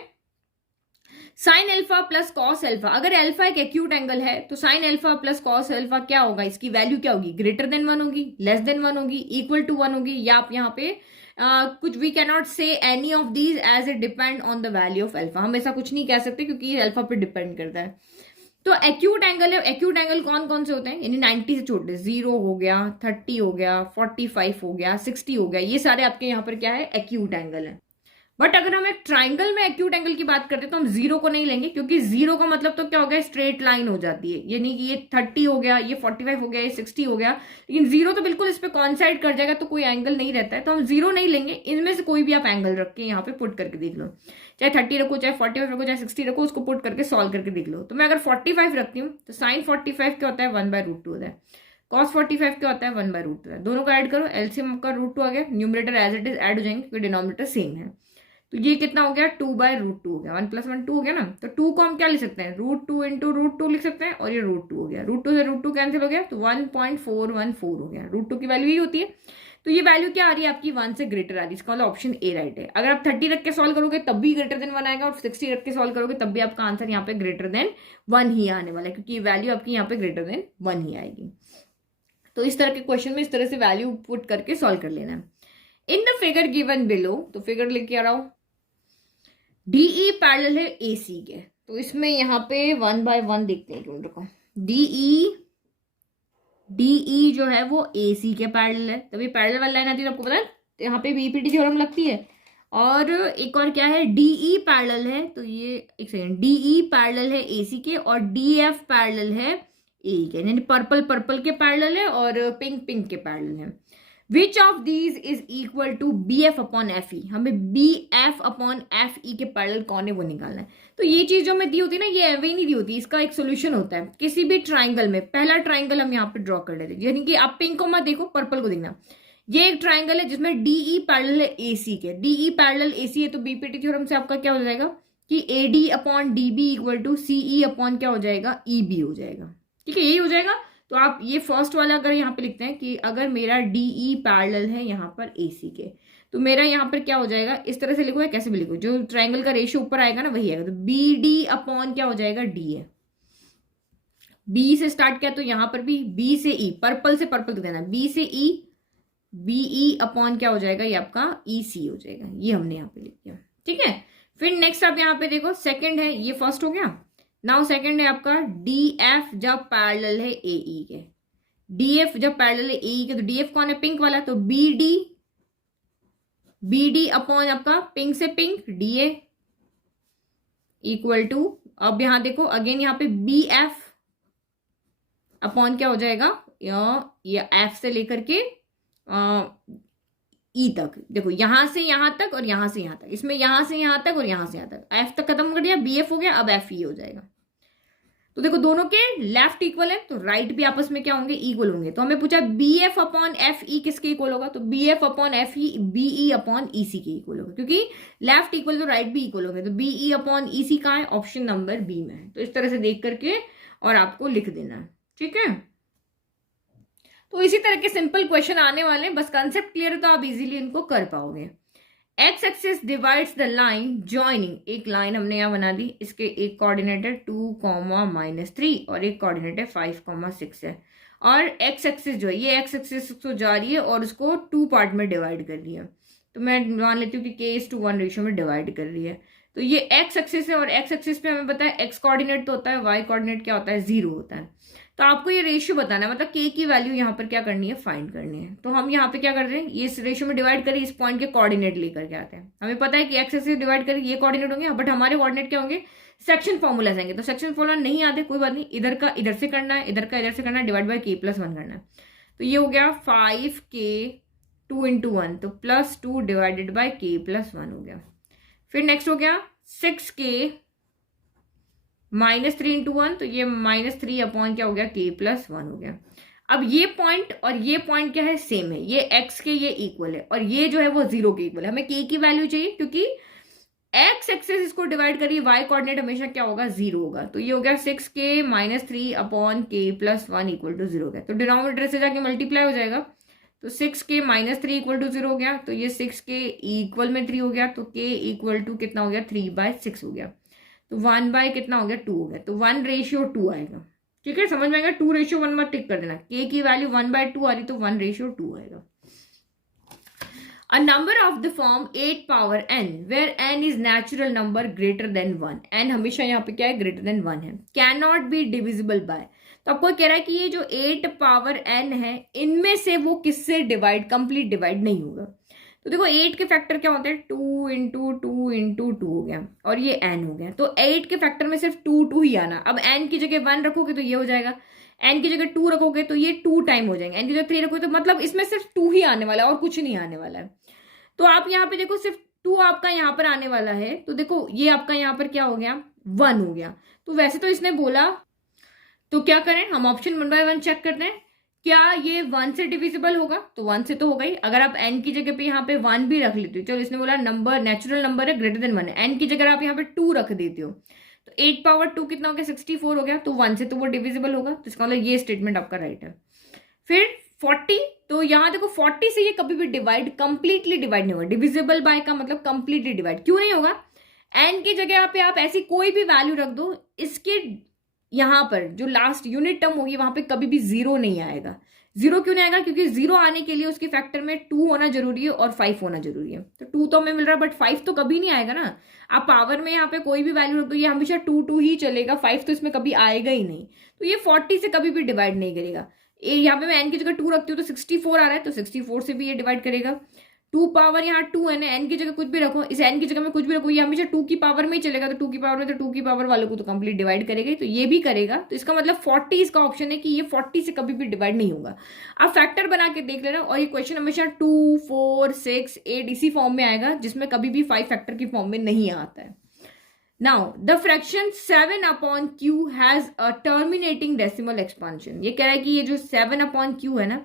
sine alpha plus cos alpha. अगर अल्फा एक एक्यूट एंगल है तो sine alpha plus cos alpha क्या होगा, इसकी वैल्यू क्या होगी, ग्रेटर देन 1 होगी, लेस देन 1 होगी, इक्वल टू 1 होगी, या आप यहाँ पे कुछ we can not say any of these as it depend on the value of alpha. हम ऐसा कुछ नहीं कह सकते क्योंकि ये अल्फा पे डिपेंड करता है. तो एक्यूट एंगल है, एक्यूट एंगल कौन कौन से होते हैं, यानी 90 से छोटे, 0 हो गया, 30 हो गया, 45 हो गया, 60 हो गया, ये सारे आपके यहाँ पर क्या है, एक्यूट एंगल है. बट अगर हम एक ट्राइंगल में एक्यूट एंगल की बात करते हैं तो हम जीरो को नहीं लेंगे, क्योंकि जीरो का मतलब तो क्या हो गया, स्ट्रेट लाइन हो जाती है, यानी कि ये 30 हो गया, ये 45 हो गया, ये 60 हो गया, लेकिन जीरो तो बिल्कुल इस पे कॉन्साइड कर जाएगा, तो कोई एंगल नहीं रहता है, तो हम जीरो नहीं लेंगे। इनमें से कोई भी आप एंगल रख के यहाँ पे पुट करके देख लो, चाहे 30 रखो, चाहे 45 रखो, चाहे 60 रखो, उसको पुट करके सॉल्व करके देख लो। तो मैं अगर 45 रखती हूँ तो साइन 45 क्या होता है, 1/√2 होता है। कॉस 45 क्या होता है, 1/√2 है। दोनों का ऐड करो, एलसीएम का √2 आ गया, numerator as it is add हो जाएंगे क्योंकि डिनोमिनेटर सेम है। तो ये कितना हो गया, 2/√2 हो गया, 1 + 1 2 हो गया ना। तो 2 को हम क्या लिख सकते हैं, √2 × √2 लिख सकते हैं, और ये √2 हो गया, √2 से √2 कैंसिल हो गया, तो 1.414 हो गया। √2 की वैल्यू ही होती है, तो ये वैल्यू क्या आ रही है आपकी, 1 से ग्रेटर आ रही है। इसका मतलब ऑप्शन ए राइट है। अगर आप 30 रख के सॉल्व करोगे तब भी ग्रेटर देन 1 आएगा, और 60 रख के सॉल्व करोगे तब भी आपका आंसर यहाँ पे ग्रेटर देन 1 ही आने वाला है, क्योंकि वैल्यू आपकी यहाँ पे ग्रेटर देन 1 ही आएगी। तो इस तरह के क्वेश्चन में इस तरह से वैल्यू पुट करके सॉल्व कर लेना है। इन द फिगर गिवन बिलो, तो फिगर लेके आ रहा हूं, डीई पैरेलल है एसी के, तो इसमें यहाँ पे 1/1 देखते हैं, क्यों देखो, डीई जो है वो एसी के पैरेलल है, तभी पैरेलल वाली लाइन आती है, आपको पता है, तो यहाँ पे बीपीटी थ्योरम लगती है। और एक और क्या है, डीई पैरेलल है, तो ये एक सेकंड, डीई पैरेलल है एसी के, और डीएफ पैरेलल है ए के, यानी पर्पल पर्पल के पैरेलल है और पिंक पिंक के पैरेलल है। Which of these is equal to BF/FE, हमें BF/FE के पैरेलल कौन है वो निकालना है। तो ये चीज जो हमें दी होती है ना, ये एवे नहीं दी होती, इसका एक सोल्यूशन होता है। किसी भी ट्राइंगल में पहला ट्राइंगल हम यहाँ पे ड्रॉ कर लेते हैं, यानी कि आप पिंक को मत देखो, पर्पल को देखना। ये एक ट्राइंगल है जिसमें डीई पैरेलल है एसी के, डीई पैरेलल एसी है, तो बीपीटी थ्योरम से आपका क्या हो जाएगा कि AD/DB इक्वल टू CE/ क्या हो जाएगा, EB हो जाएगा। ठीक है, यही हो जाएगा। तो आप ये फर्स्ट वाला अगर यहाँ पे लिखते हैं कि अगर मेरा डीई पैरेलल है यहाँ पर एसी के, तो मेरा यहाँ पर क्या हो जाएगा, इस तरह से लिखो या कैसे भी लिखो, जो ट्राइंगल का रेशियो ऊपर आएगा ना वही आएगा। तो BD/ क्या हो जाएगा, D है। बी से स्टार्ट किया तो यहाँ पर भी बी से ई, पर्पल से पर्पल देना, बी से ई, BE/ क्या हो जाएगा, ये आपका EC हो जाएगा। ये हमने यहाँ पे लिख दिया। ठीक है, फिर नेक्स्ट आप यहाँ पे देखो, सेकंड है, ये फर्स्ट हो गया। नाउ सेकंड है आपका DF जब पैरेलल है AE के, DF जब पैरेलल है AE के, तो DF कौन है, पिंक वाला, तो BD आपका पिंक से पिंक DA इक्वल टू, अब यहां देखो अगेन यहाँ पे BF क्या हो जाएगा, या F से लेकर के E तक, देखो यहां से यहां तक और यहां से यहां तक, इसमें यहां से यहां तक और यहां से यहां तक, F तक खत्म कर दिया, BF हो गया, अब FE हो जाएगा। तो देखो दोनों के लेफ्ट इक्वल है, तो राइट भी आपस में क्या होंगे, इक्वल होंगे। तो हमें पूछा BF/FE किसके इक्वल होगा, तो BF/FE BE/EC के इक्वल होगा, क्योंकि लेफ्ट इक्वल तो राइट भी इक्वल होंगे। तो BE/EC कहाँ है, ऑप्शन नंबर बी में है। तो इस तरह से देख करके और आपको लिख देना है। ठीक है, तो इसी तरह के सिंपल क्वेश्चन आने वाले हैं, बस कंसेप्ट क्लियर है तो आप इजीली इनको कर पाओगे। X axis divides the line joining, एक लाइन हमने यहाँ बना दी, इसके एक कोऑर्डिनेट है 2, -3 और एक कोऑर्डिनेट है 5, 6 है। और एक्स एक्सिस जो है, ये एक्स एक्सिस तो जा रही है और उसको 2 पार्ट में डिवाइड कर रही है। तो मैं मान लेती हूँ कि K:1 रेशियो में डिवाइड कर रही है। तो ये एक्स एक्सिस है, और एक्स एक्सिस पे हमें पता है एक्स कोऑर्डिनेट तो होता है, वाई कोऑर्डिनेट क्या होता है, 0 होता है। तो आपको ये रेशियो बताना है, मतलब के की वैल्यू यहाँ पर क्या करनी है, फाइंड करनी है। तो हम यहाँ पे क्या कर रहे हैं, ये इस रेशियो में डिवाइड करें, इस पॉइंट के कोऑर्डिनेट लेकर के आते हैं। हमें पता है कि एक्स एक्सिस डिवाइड करें, ये कोऑर्डिनेट होंगे, बट हमारे कोऑर्डिनेट क्या होंगे, सेक्शन फॉर्मूला आएंगे। तो सेक्शन फॉर्मूला नहीं आते कोई बात नहीं, इधर का इधर से करना है, इधर का इधर से करना है, डिवाइड बाय K+1 करना है। तो ये हो गया 5K 2 × 1, तो +2 डिवाइडेड बाय K+1 हो गया। फिर नेक्स्ट हो गया 6K -3 × 1, तो ये -3 क्या हो गया, K+1 हो गया। अब ये पॉइंट और ये पॉइंट क्या है, सेम है, ये x के ये इक्वल है, और ये जो है वो 0 के इक्वल है। हमें k की वैल्यू चाहिए, क्योंकि x एक्सेस इसको डिवाइड करिए, y कोऑर्डिनेट हमेशा क्या होगा, 0 होगा। तो ये हो गया 6K -3/K+1 इक्वल टू 0 हो गया। तो डिनोमिनेटर से जाके मल्टीप्लाई हो जाएगा, तो 6K -3 इक्वल टू 0 हो गया। तो ये 6K इक्वल में 3 हो गया, तो K इक्वल टू कितना हो गया, 3/6 हो गया। तो 1 कितना हो गया, 2 हो गया। तो 1:2 आएगा। ठीक है, समझ में आएगा, 2:1 मत टिक कर देना, K की वैल्यू 1/2 आ रही, तो 1:2 आएगा। A number of the form 8 power n, where n is natural number greater than 1, n हमेशा यहाँ पे क्या है, greater than 1 है, cannot be divisible by। तो आपको कह रहा है कि ये जो 8 पावर n है, इनमें से वो किससे डिवाइड, कंप्लीट डिवाइड नहीं होगा। तो देखो 8 के फैक्टर क्या होते हैं, 2 × 2 × 2 हो गया और ये n हो गया। तो 8 के फैक्टर में सिर्फ 2 ही आना। अब n की जगह 1 रखोगे तो ये हो जाएगा, n की जगह 2 रखोगे तो ये 2 टाइम हो जाएंगे, n की जगह 3 रखोगे तो मतलब इसमें सिर्फ 2 ही आने वाला है और कुछ नहीं आने वाला है। तो आप यहाँ पे देखो सिर्फ 2 आपका यहाँ पर आने वाला है, तो देखो ये आपका यहाँ पर क्या हो गया, 1 हो गया। तो वैसे तो इसने बोला, तो क्या करें हम ऑप्शन 1 बाय 1 चेक करते हैं, क्या ये 1 से डिविजिबल होगा, तो 1 से तो होगा ही। अगर आप n की जगह पे यहाँ पे 1 भी रख लेते हो, चलो इसने बोला नंबर नेचुरल नंबर है ग्रेटर देन 1 है, n की जगह आप यहाँ पे 2 रख देते हो तो 8 पावर 2 कितना हो गया, 64 हो गया। तो 1 से तो वो डिविजिबल होगा, तो इसका मतलब ये स्टेटमेंट आपका राइट है। फिर 40, तो यहाँ देखो 40 से ये कभी भी डिवाइड कंप्लीटली डिवाइड नहीं होगा। डिविजिबल बाय का मतलब कंप्लीटली डिवाइड क्यों नहीं होगा, एन की जगह पे आप ऐसी कोई भी वैल्यू रख दो, इसके यहाँ पर जो लास्ट यूनिट टर्म होगी वहां पे कभी भी 0 नहीं आएगा। 0 क्यों नहीं आएगा, क्योंकि 0 आने के लिए उसके फैक्टर में 2 होना जरूरी है और 5 होना जरूरी है। तो 2 तो हमें मिल रहा है बट 5 तो कभी नहीं आएगा ना। आप पावर में यहाँ पे कोई भी वैल्यू रख दो, ये हमेशा 2 ही चलेगा, 5 तो इसमें कभी आएगा ही नहीं। तो ये 40 से कभी भी डिवाइड नहीं करेगा। यहाँ पे मैं n की जगह 2 रखती हूँ तो 64 आ रहा है, तो 64 से भी ये डिवाइड करेगा। 2 पावर यहाँ 2 है ना, n की जगह कुछ भी रखो, इस n की जगह में कुछ भी रखो, ये हमेशा 2 की पावर में ही चलेगा। तो 2 की पावर में तो 2 की पावर वालों को तो कंप्लीट डिवाइड करेगा, तो ये भी करेगा। तो इसका मतलब 40 इसका ऑप्शन है कि ये 40 से कभी भी डिवाइड नहीं होगा। आप फैक्टर बना के देख लेना, और ये क्वेश्चन हमेशा 2, 4, 6, 8 इसी फॉर्म में आएगा, जिसमें कभी भी 5 फैक्टर की फॉर्म में नहीं आता है। Now the fraction 7/q has a terminating decimal expansion. ये कह रहा है कि ये जो 7/q है ना,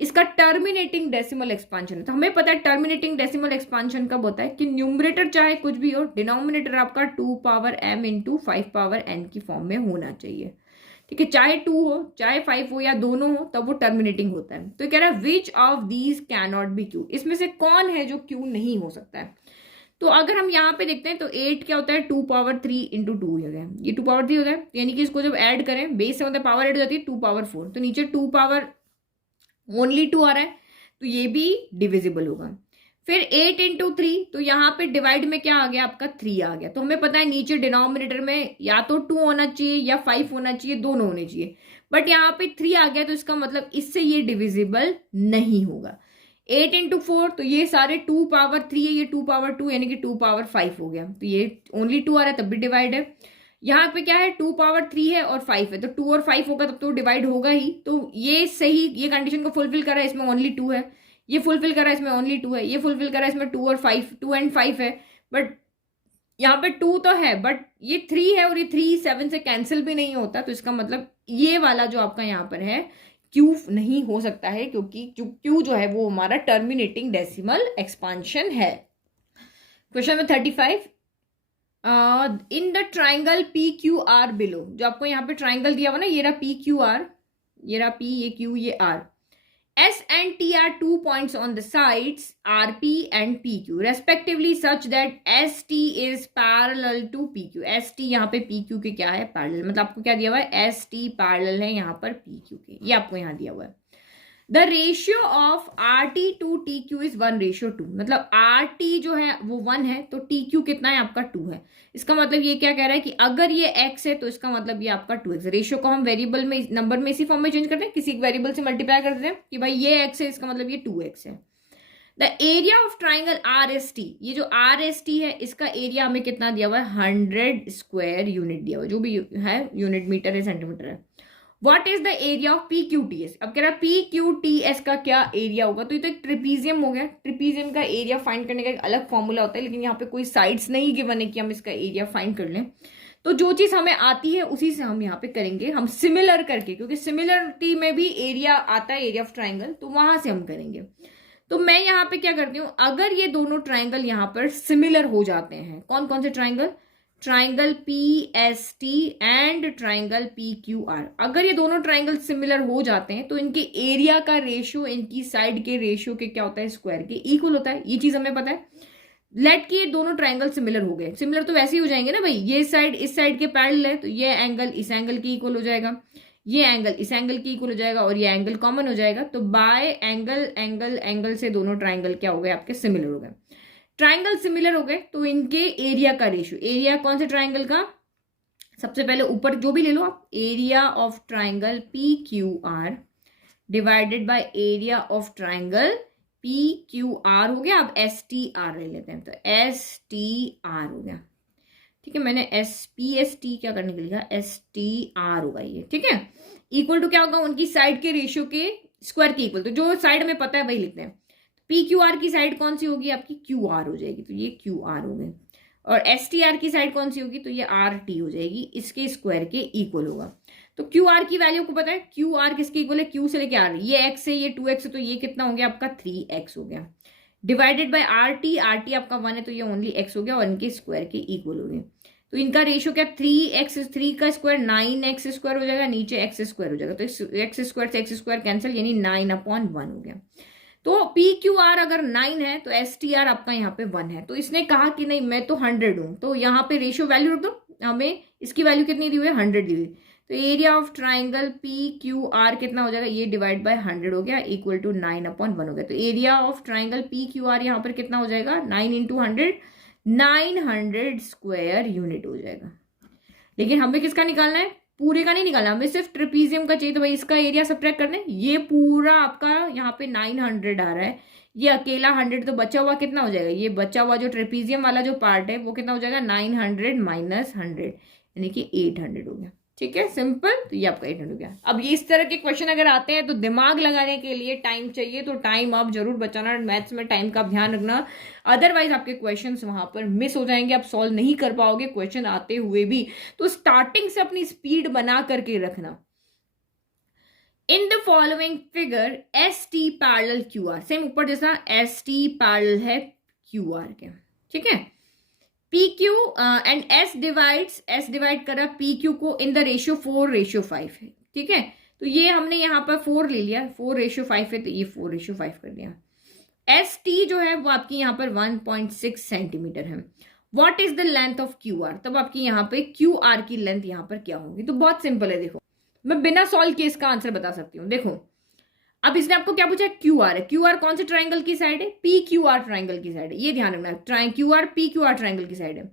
इसका टर्मिनेटिंग डेसिमल एक्सपांशन है। तो हमें पता है टर्मिनेटिंग डेसिमल एक्सपांशन कब होता है कि न्यूमरेटर चाहे कुछ भी हो, डिनोमिनेटर आपका 2 power m into 5 power n की फॉर्म में होना चाहिए। ठीक है, चाहे 2 हो चाहे 5 हो या दोनों हो, तब वो टर्मिनेटिंग होता है। तो कह रहा है which of these can not be q, इसमें से कौन है जो q नहीं हो सकता है। तो अगर हम यहाँ पे देखते हैं तो 8 क्या होता है, 2 पावर 3 इंटू 2 हो गया, ये 2 पावर 3 होता है, यानी कि इसको जब ऐड करें बेस से मतलब पावर ऐड हो जाती है 2 पावर 4, तो नीचे 2 पावर ओनली 2 आ रहा है, तो ये भी डिविजिबल होगा। फिर 8 इंटू 3, तो यहाँ पे डिवाइड में क्या आ गया आपका 3 आ गया। तो हमें पता है नीचे डिनोमिनेटर में या तो 2 होना चाहिए या 5 होना चाहिए, दोनों होने चाहिए, बट यहाँ पे 3 आ गया, तो इसका मतलब इससे ये डिविजिबल नहीं होगा। 8 इंटू 4, तो ये सारे 2 पावर 3 है, ये 2 पावर 2 यानी कि 2 पावर 5 हो गया, तो ये ओनली 2 आ रहा है तब भी डिवाइड है। यहाँ पे क्या है 2 पावर 3 है और 5 है, तो 2 और 5 होगा तब तो डिवाइड होगा ही। तो ये सही, ये कंडीशन को फुलफिल कर रहा है, इसमें ओनली 2 है। ये फुलफिल कर रहा है, इसमें ओनली 2 है। ये फुलफिल कर रहा है, इसमें 2 और 5, 2 एंड 5 है, बट यहाँ पे 2 तो है, बट ये 3 है और ये 3 7 से कैंसिल भी नहीं होता। तो इसका मतलब ये वाला जो आपका यहाँ पर है क्यू नहीं हो सकता है, क्योंकि क्यू जो है वो हमारा टर्मिनेटिंग डेसिमल एक्सपांशन है। Question number 35, in the triangle P Q R below, जो आपको यहाँ पे ट्राइंगल दिया हुआ ना, ये रहा पी क्यू आर, ये रहा पी, ये क्यू, ये are, S and T are 2 points on the sides RP and PQ respectively such that ST is parallel to PQ। ST यहाँ पे PQ के क्या है, पैरेलल, मतलब आपको क्या दिया हुआ है, ST पैरेलल है यहाँ पर PQ के, ये आपको यहाँ दिया हुआ है। The ratio of RT to TQ is 1:2, मतलब RT जो है वो 1 है, तो TQ कितना है आपका 2 है। इसका मतलब ये क्या कह रहा है कि अगर ये x है तो इसका मतलब ये आपका 2x। रेशियो को हम वेरिएबल में, नंबर में इसी फॉर्म में चेंज करते हैं, किसी एक वेरिएबल से मल्टीप्लाई कर देते हैं कि भाई ये x है, इसका मतलब ये 2x है। The area of triangle RST, ये जो RST है इसका एरिया हमें कितना दिया हुआ है, 100 स्क्वायर यूनिट दिया हुआ है, जो भी है यूनिट मीटर है सेंटीमीटर है। What is the area of PQTS? अब कह रहा है PQTS का क्या एरिया होगा, तो ये तो एक ट्रिपीजियम हो गया। ट्रिपीजियम का एरिया फाइंड करने का एक अलग फॉर्मूला होता है, लेकिन यहाँ पे कोई साइड्स नहीं गिवन है कि हम इसका एरिया फाइंड कर लें। तो जो चीज हमें आती है उसी से हम यहाँ पे करेंगे, हम सिमिलर करके, क्योंकि सिमिलरिटी में भी एरिया आता है, एरिया ऑफ ट्राइंगल, तो वहां से हम करेंगे। तो मैं यहाँ पे क्या करती हूँ, अगर ये दोनों ट्राइंगल यहाँ पर सिमिलर हो जाते हैं, कौन कौन से triangle, triangle PST and triangle PQR, अगर ये दोनों ट्राइंगल सिमिलर हो जाते हैं तो इनके एरिया का रेशियो इनकी साइड के रेशियो के क्या होता है, स्क्वायर के इक्वल होता है। ये चीज हमें पता है। लेट कि ये दोनों ट्राइंगल सिमिलर हो गए, सिमिलर तो वैसे ही हो जाएंगे ना भाई, ये साइड इस साइड के पैरेलल है, तो ये एंगल इस एंगल के इक्वल हो जाएगा, ये एंगल इस एंगल के इक्वल हो जाएगा, और ये एंगल कॉमन हो जाएगा। तो बाय एंगल एंगल एंगल से दोनों ट्राइंगल क्या हो गए आपके, सिमिलर हो गए। ट्राइंगल सिमिलर हो गए तो इनके एरिया का रेशियो, एरिया कौन से ट्राइंगल का, सबसे पहले ऊपर जो भी ले लो आप, area of triangle PQR divided by area of triangle P Q R हो गया, अब एस टी आर ले लेते हैं, तो एस टी आर हो गया, ठीक है। मैंने एस पी एस टी क्या करने के लिखा, एस टी आर होगा ये, ठीक है। इक्वल टू क्या होगा, उनकी साइड के रेशियो के स्क्वायर के इक्वल, तो जो साइड में पता है वही लिखते हैं। पी क्यू आर की साइड कौन सी होगी, आपकी क्यू आर हो जाएगी, तो ये क्यू आर हो गई। और एस टी आर की साइड कौन सी होगी, तो ये आर टी हो जाएगी, इसके स्क्वायर के इक्वल होगा। तो क्यू आर की वैल्यू को पता है, क्यू आर किसके इक्वल है, क्यू से लेके आर, ये एक्स है, ये 2x है, तो ये कितना हो गया आपका 3x हो गया, डिवाइडेड बाय आर टी आपका 1 है, तो ये ओनली x हो गया और इनके स्क्वायर के इक्वल हो गए। तो इनका रेशियो क्या, 3x, 3 का स्क्वायर 9x स्क्वायर हो जाएगा, नीचे x स्क्वायर हो जाएगा, तो x स्क्वायर से x स्क्वायर कैंसिल, यानी 9/1 हो गया। तो पी क्यू आर अगर 9 है तो एस टी आर आपका यहाँ पे 1 है। तो इसने कहा कि नहीं मैं तो 100 हूं, तो यहाँ पे रेशियो वैल्यू रख दो, हमें इसकी वैल्यू कितनी दी हुई है, 100 दी हुई। तो area of triangle P Q R कितना हो जाएगा, ये डिवाइड बाय 100 हो गया, इक्वल टू 9/1 हो गया। तो area of triangle P Q R यहाँ पर कितना हो जाएगा, 9 इंटू 100, 900 स्क्वायर यूनिट हो जाएगा। लेकिन हमें किसका निकालना है, पूरे का नहीं निकालना, हमें सिर्फ ट्रेपीजियम का चाहिए। तो भाई इसका एरिया सब्ट्रैक्ट करना है, ये पूरा आपका यहाँ पे 900 आ रहा है, ये अकेला 100, तो बचा हुआ कितना हो जाएगा, ये बचा हुआ जो ट्रेपीजियम वाला जो पार्ट है वो कितना हो जाएगा, 900 माइनस 100, यानी कि 800 हो गया, ठीक है, सिंपल। तो ये आपका 800 हो गया। अब ये इस तरह के क्वेश्चन अगर आते हैं तो दिमाग लगाने के लिए टाइम चाहिए, तो टाइम आप जरूर बचाना, मैथ्स में टाइम का ध्यान रखना, अदरवाइज आपके क्वेश्चंस वहां पर मिस हो जाएंगे, आप सॉल्व नहीं कर पाओगे क्वेश्चन आते हुए भी। तो स्टार्टिंग से अपनी स्पीड बना करके रखना। In the following figure as T parallel Q R, same ऊपर जैसा एस टी पैरेलल है क्यू आर के, ठीक है। P Q and S divide करा पी क्यू को इन द रेशियो 4:5 है, ठीक है। तो ये हमने यहाँ पर 4 ले लिया, 4:5 है, तो ये 4:5 कर दिया। एस टी जो है वो आपकी यहाँ पर 1.6 सेंटीमीटर है। What is the length of Q R, तब आपकी यहाँ पे क्यू आर की लेंथ यहाँ पर क्या होगी। तो बहुत सिंपल है, देखो मैं बिना सॉल्व किए इसका आंसर बता सकती हूँ। देखो अब इसने आपको क्या पूछा, क्यू आर है, क्यू आर कौन से ट्राइंगल की साइड है, पी क्यू आर ट्राइंगल की साइड है, ये ध्यान रखना, Q R P Q R triangle की साइड है।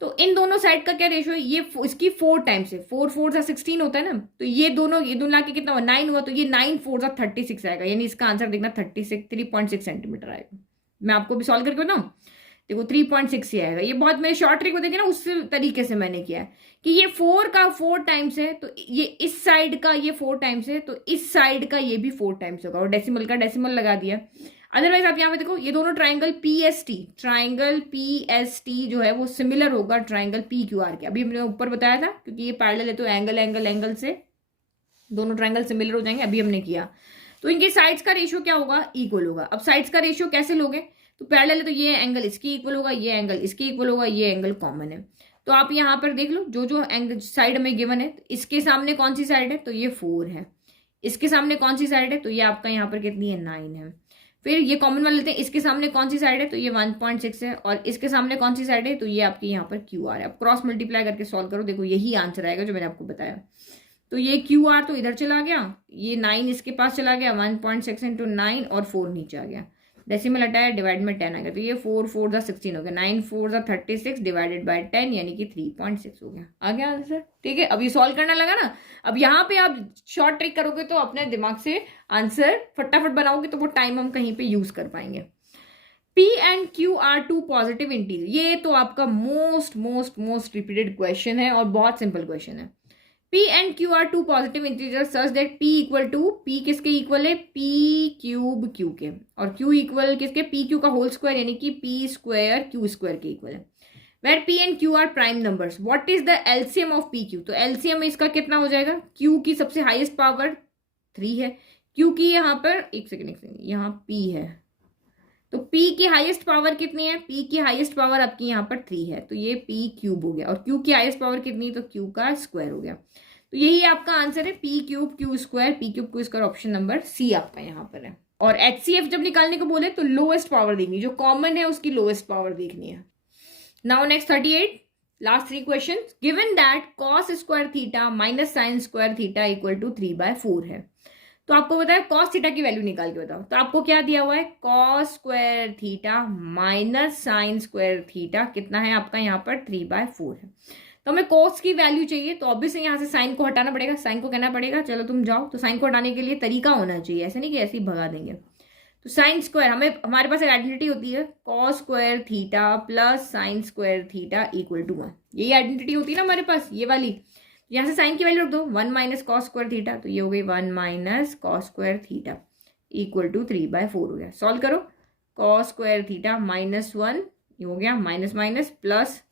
तो इन दोनों साइड का क्या रेशियो है, ये इसकी 4 टाइम्स है, 4 4 16 होता है ना, तो ये दोनों लाके कितना हुआ, 9 हुआ, तो ये 9 4 36 आएगा, यानी इसका आंसर देखना 3.6 सेंटीमीटर आएगा। मैं आपको भी सॉल्व करके बताऊं, देखो 3.6 ही आएगा। ये बहुत मेरे शॉर्ट ट्रिक को देखे ना, उस तरीके से मैंने किया है कि ये 4 का 4 टाइम्स है, तो ये इस साइड का ये 4 टाइम्स है, तो इस साइड का ये भी 4 टाइम्स होगा, और डेसिमल का डेसिमल लगा दिया। अदरवाइज आप यहाँ पे देखो, ये दोनों ट्राइंगल पीएसटी जो है वो सिमिलर होगा ट्राइंगल पी क्यू आर के। अभी हमने ऊपर बताया था, क्योंकि ये पैरेलल है तो एंगल से दोनों ट्राइंगल सिमिलर हो जाएंगे, अभी हमने किया। तो इनके साइड्स का रेशियो क्या होगा, इक्वल होगा। अब साइड्स का रेशियो कैसे लोगे, तो पैरेलल है तो ये एंगल इसकी इक्वल होगा, ये एंगल इसकी इक्वल होगा, ये एंगल कॉमन है। तो आप यहाँ पर देख लो, जो एंगल साइड में गिवन है, इसके सामने कौन सी साइड है, तो ये 4 है। इसके सामने कौन सी साइड है, तो ये आपका यहाँ पर कितनी है, 9 है। फिर ये कॉमन वाले लेते हैं, इसके सामने कौन सी साइड है, तो ये 1.6 है, और इसके सामने कौन सी साइड है, तो ये आपकी यहाँ पर क्यू आर है। अब क्रॉस मल्टीप्लाई करके सॉल्व करो, देखो यही आंसर आएगा जो मैंने आपको बताया। तो ये क्यू आर तो इधर चला गया, ये 9 इसके पास चला गया, 1.6 इंटू 9 और 4 नीचे आ गया, डेसिमल हटाया, डिवाइड में 10 आ गया, तो ये 4 4 16 हो गया, 9 4 36 डिवाइडेड बाय 10, यानी कि 3.6 हो गया। आ गया आंसर, ठीक है। अब ये सॉल्व करना लगा ना, अब यहाँ पे आप शॉर्ट ट्रिक करोगे तो अपने दिमाग से आंसर फटाफट बनाओगे, तो वो टाइम हम कहीं पे यूज कर पाएंगे। P and Q are two positive integers, ये तो आपका मोस्ट रिपीटेड क्वेश्चन है और बहुत सिंपल क्वेश्चन है। P and Q are two positive integers such that P equal to, P किसके इक्वल है, P क्यूब Q के, और Q इक्वल किसके, P Q का होल स्क्वायर, यानी कि P स्क्वायर Q स्क्वायर के इक्वल है। Where P and Q are prime numbers, what is the LCM of P Q, तो LCM इसका कितना हो जाएगा, Q की सबसे हाईएस्ट पावर 3 है, Q की यहाँ पर एक सेकेंड यहाँ P है, तो P की हाईएस्ट पावर कितनी है, P की हाईएस्ट पावर आपकी यहाँ पर 3 है, तो ये P क्यूब हो गया, और Q की हाईएस्ट पावर कितनी, तो Q का स्क्वायर हो गया। तो यही आपका आंसर है, P cube Q square, P cube Q square, option number C आपका यहाँ पर है। और HCF जब निकालने को बोले तो लोएस्ट पावर देखनी, जो कॉमन है उसकी लोएस्ट पावर देखनी है। Now next 38, last 3 question. Given that cos square theta minus sine square theta equal to 3/4 है, तो आपको बताया कॉस थीटा की वैल्यू निकाल के बताओ। तो आपको क्या दिया हुआ है, cos square theta minus sine square theta कितना है आपका यहाँ पर 3/4 है। तो हमें कॉस की वैल्यू चाहिए, तो ऑब्वियसली यहाँ से साइन को हटाना पड़ेगा, साइन को कहना पड़ेगा चलो तुम जाओ। तो साइन को हटाने के लिए तरीका होना चाहिए, ऐसे नहीं कि ऐसे ही भगा देंगे। तो साइन स्क्वायर हमारे पास एक आइडेंटिटी होती है cos square theta plus sine square theta equal to 1। यही आइडेंटिटी होती है ना हमारे पास, ये वाली। यहाँ से साइन की वैल्यू रख दो 1 माइनस कॉस स्क्वायर थीटा, तो ये हो गई 1 minus cos square theta equal to 3/4 हो गया। सॉल्व करो, कॉस स्क्वायर थीटा -1 ये हो गया minus minus plus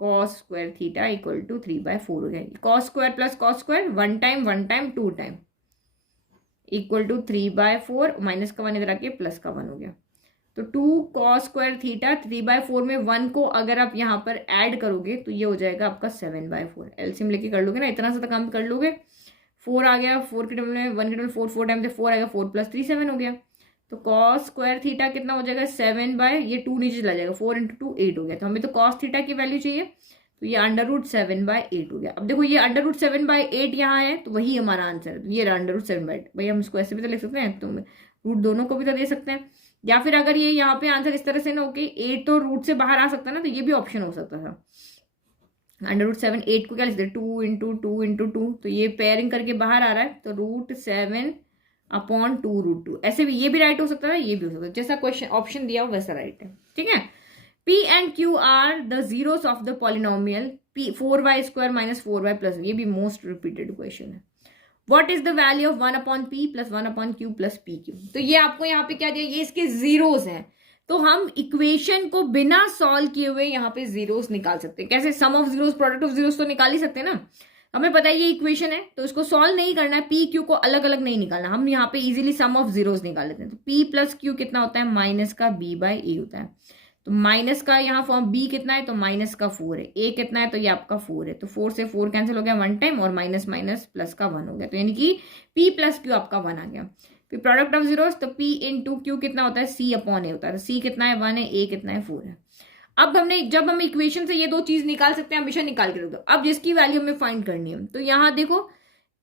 cos square theta equal to 3/4 हो गया। Cos square plus cos square 1 time 2 time equal to 3/4 minus का 1 इधर आके प्लस का 1 हो गया। तो 2 कॉस स्क्वायर थीटा 3/4 में 1 को अगर आप यहाँ पर ऐड करोगे तो ये हो जाएगा आपका 7/4। एलसीएम लेके कर लोगे ना, इतना सा काम कर लोगे। 4 आ गया, 4 के टर्म में 1 के टर्म 4 टाइम से 4 आएगा, 4 + 3 7 हो गया। तो कॉस स्क्वायर थीटा कितना हो जाएगा 7 ये 2 नीचे चला जाएगा, 4 × 2 8 हो गया। तो हमें तो कॉस थीटा की वैल्यू चाहिए, तो ये √7/8 हो गया। अब देखो ये √7/8 यहाँ है, तो वही हमारा आंसर है। तो ये √7/8, भाई हम इसको ऐसे भी तो लिख सकते हैं, तो रूट दोनों को भी तो दे सकते हैं। या फिर अगर ये यहाँ पे आंसर इस तरह से ना हो कि 8 तो रूट से बाहर आ सकता है ना, तो ये भी ऑप्शन हो सकता था। √7 8 को क्या लिखते हैं 2 × 2 × 2, तो ये पेयरिंग करके बाहर आ रहा है, तो √7/2 √2 ऐसे भी, ये भी राइट हो सकता है, ये भी हो सकता है। जैसा क्वेश्चन ऑप्शन दिया हो वैसा राइट है, ठीक है। P and Q are the zeros of the polynomial P 4y² - 4y + ये भी मोस्ट रिपीटेड क्वेश्चन है। What is the value of 1/p + 1/q + pq? तो ये आपको यहाँ पे क्या दिया, ये इसके जीरोस हैं। तो हम इक्वेशन को बिना सॉल्व किए हुए यहाँ पे जीरोस निकाल सकते हैं। कैसे? Sum of zeros product of zeros तो निकाल ही सकते हैं ना। हमें पता है ये इक्वेशन है, तो इसको सॉल्व नहीं करना है, पी क्यू को अलग अलग नहीं निकालना, हम यहाँ पे इजीली सम ऑफ जीरोस निकाल लेते हैं। तो p + q कितना होता है, माइनस का b/a होता है। तो माइनस का यहाँ फॉर्म b कितना है, तो माइनस का 4 है। a कितना है, तो ये आपका 4 है। तो 4 से 4 कैंसिल हो गया 1 टाइम, और माइनस माइनस प्लस का 1 हो गया। तो यानी कि p + q आपका 1 आ गया। फिर प्रोडक्ट ऑफ जीरोस, तो p × q कितना होता है, c/a होता है। c कितना है 1 है, a कितना है 4 है। अब जब हम इक्वेशन से ये दो चीज निकाल सकते हैं, हमेशा निकाल के रख दो। अब जिसकी वैल्यू हमें फाइंड करनी है, तो यहाँ देखो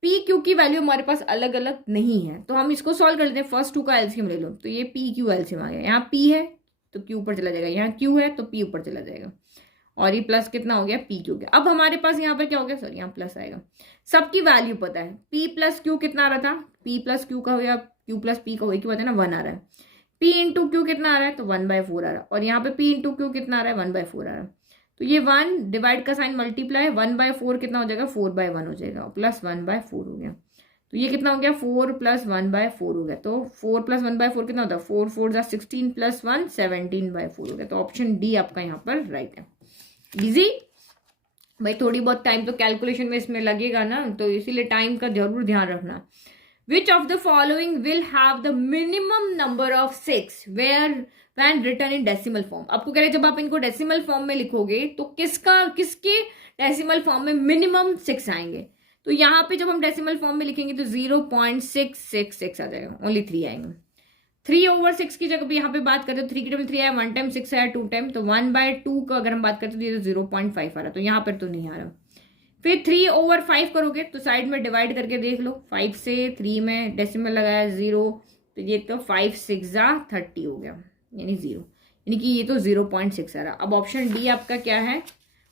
पी क्यू की वैल्यू हमारे पास अलग अलग नहीं है, तो हम इसको सॉल्व कर लेते हैं। फर्स्ट 2 का एलसीएम ले लो, तो ये पी क्यू एलसीएम आ गया। यहाँ p है तो q ऊपर चला जाएगा, यहाँ q है तो p ऊपर चला जाएगा, और ये प्लस कितना हो गया, p q हो गया। अब हमारे पास यहाँ पर क्या हो गया, सॉरी यहाँ प्लस आएगा। सबकी वैल्यू पता है, p + q कितना आ रहा था, p + q का हो गया, q + p का हो गया, कि पता है ना 1 आ रहा है। p × q कितना आ रहा है, तो 1/4 आ रहा है, और यहाँ पे p × q कितना आ रहा है, 1/4 आ रहा है। तो ये 1 डिवाइड का साइन मल्टीप्लाई, 1/4 कितना हो जाएगा, 4/1 हो जाएगा, प्लस 1/4 हो गया। तो ये कितना हो गया, 4 + 1/4 हो गया। तो 4 + 1/4 कितना होता है, 4 4 = 16 + 1 17/4 हो गया। तो ऑप्शन डी आपका यहाँ पर राइट है। इजी भाई, थोड़ी बहुत टाइम तो कैलकुलेशन में इसमें लगेगा ना, तो इसीलिए टाइम का जरूर ध्यान रखना। Which of the following will have the minimum number of 6 when written in decimal form? आपको कह रहे जब आप इनको डेसिमल फॉर्म में लिखोगे तो किसके डेसिमल फॉर्म में मिनिमम 6 आएंगे। तो यहाँ पे जब हम डेसिमल फॉर्म में लिखेंगे तो 0.666 आ जाएगा, ओनली 3 आएंगे। 3/6 की जगह पे यहाँ पे बात करते हो 3 की टेबल 3 आया, 1 टाइम 6 आया, 2 टाइम, तो 1/2 का अगर हम बात करते तो ये 0.5 आ रहा, तो यहाँ पर तो नहीं आ रहा। फिर 3/5 करोगे तो साइड में डिवाइड करके देख लो, 5 से 3 में डेसिमल लगाया 0, तो ये तो 5 6 = 30 हो गया, यानी 0, यानी कि ये तो 0.6 आ रहा। अब ऑप्शन डी आपका क्या है,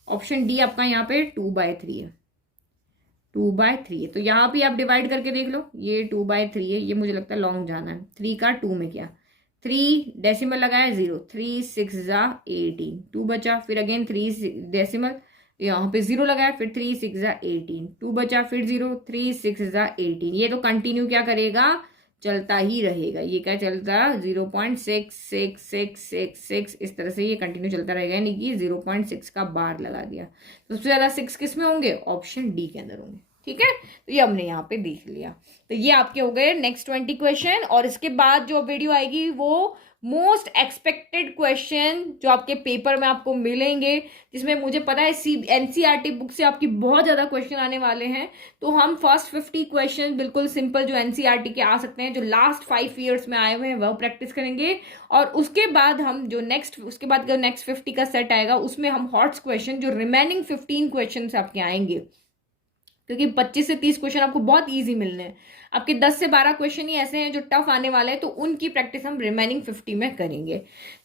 ऑप्शन डी आपका यहाँ पे 2/3 है, 2/3 है। तो यहाँ भी आप डिवाइड करके देख लो, ये 2/3 है, ये मुझे लगता है लॉन्ग जाना है। 3 का 2 में किया, 3 डेसिमल लगाया 0, 3 6 = 18, 2 बचा, फिर अगेन 3 डेसिमल, यहाँ पे 0 लगाया, फिर 3 6 = 18, 2 बचा, फिर 0, 3 6 = 18। ये तो कंटिन्यू क्या करेगा, चलता ही रहेगा। ये क्या चलता, 0.66666 इस तरह से ये कंटिन्यू चलता रहेगा, यानी कि 0.6 का बार लगा दिया। तो सबसे ज्यादा 6 किस में होंगे, ऑप्शन डी के अंदर होंगे। ठीक है, तो ये हमने यहाँ पे देख लिया। तो ये आपके हो गए नेक्स्ट 20 क्वेश्चन, और इसके बाद जो वीडियो आएगी वो मोस्ट एक्सपेक्टेड क्वेश्चन जो आपके पेपर में आपको मिलेंगे, जिसमें मुझे पता है एनसीईआरटी बुक से आपकी बहुत ज्यादा क्वेश्चन आने वाले हैं। तो हम फर्स्ट 50 क्वेश्चन बिल्कुल सिंपल जो एनसीईआरटी के आ सकते हैं, जो लास्ट 5 ईयर्स में आए हुए हैं, वह प्रैक्टिस करेंगे। और उसके बाद हम जो नेक्स्ट 50 का सेट आएगा, उसमें हम हॉट्स क्वेश्चन जो रिमेनिंग 15 क्वेश्चन आपके आएंगे, क्योंकि 25 से 30 क्वेश्चन आपको बहुत इजी मिलने हैं। आपके 10 से 12 क्वेश्चन ही ऐसे हैं जो टफ आने वाले हैं, तो उनकी प्रैक्टिस हम रिमेनिंग 50 में करेंगे।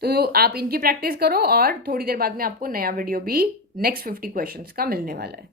तो आप इनकी प्रैक्टिस करो, और थोड़ी देर बाद में आपको नया वीडियो भी नेक्स्ट 50 क्वेश्चंस का मिलने वाला है।